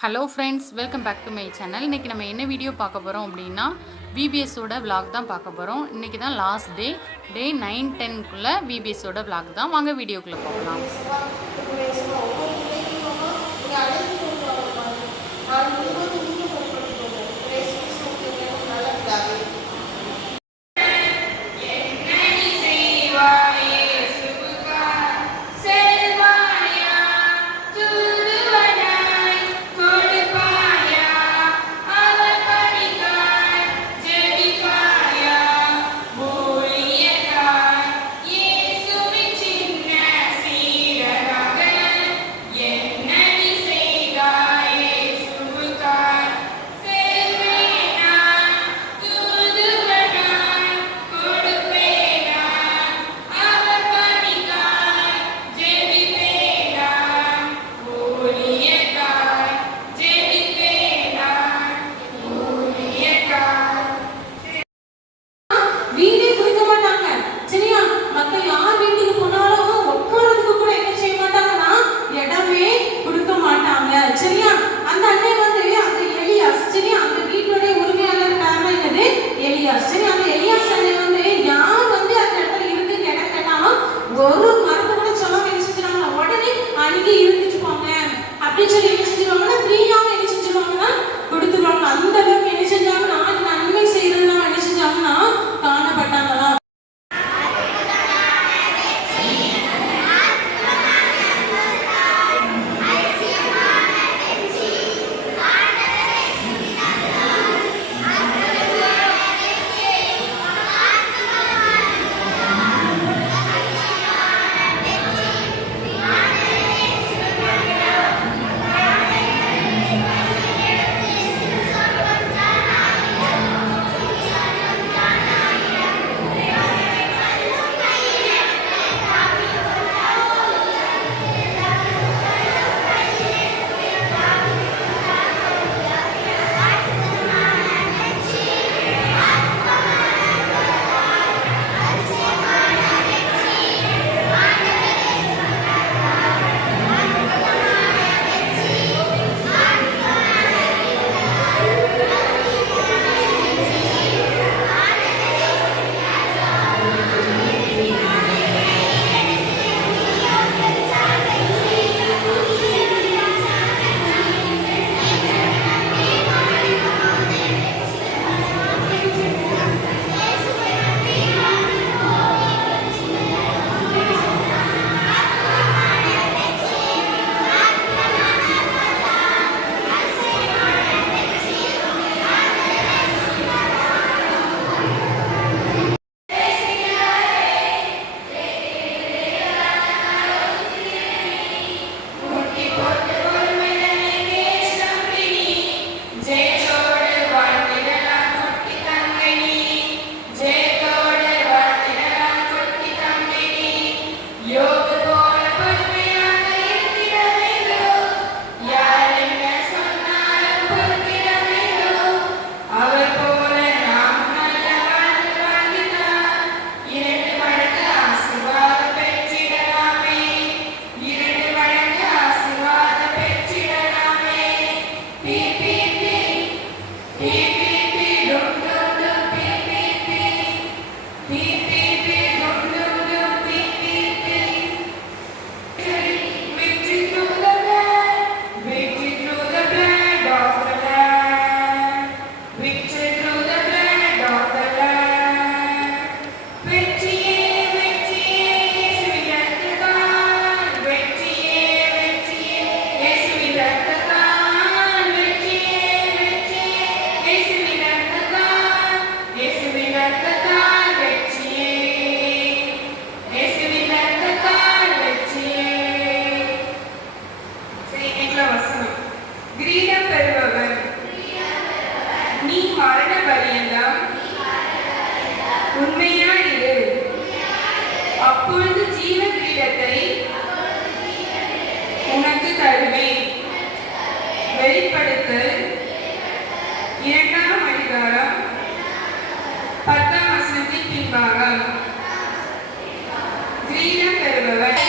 Hello friends, welcome back to my channel. இன்றைக்கி நம்ம என்ன வீடியோ பார்க்க போகிறோம் அப்படின்னா விபிஎஸோட விலாக் தான் பார்க்க போகிறோம். இன்றைக்கி தான் லாஸ்ட் டே 9-10க்குள்ளே விபிஎஸோட விலாக் தான். வாங்க வீடியோக்குள்ளே போகலாம். ஒரு மருந்து கூட சொல்லாம என்ன செஞ்சிருவாங்கன்னா உடனே அன்னைக்கு இருந்துட்டு போங்க அப்படின்னு சொல்லி என்ன செஞ்சிருவாங்கன்னா ஃப்ரீயாவும் என்ன செஞ்சிருவாங்கன்னா கொடுத்துருவாங்க. அந்த அளவுக்கு என்ன செஞ்சாங்கன்னா நன்மை செய்யறதுனால என்ன செஞ்சாங்கன்னா காணப்பட்டாங்களா. நீ மரண பரியந்தம் உண்மையாயிரு, அப்பொழுது ஜீவ கிரீடத்தை உனக்கு தருவேன். வெளிப்படுத்தல் 2ஆம் அதிகாரம் 10ஆம் வசனத்தின் பின்பாகம். கிரீடம் பெறுபவர்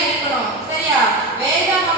சரியா? வேதம்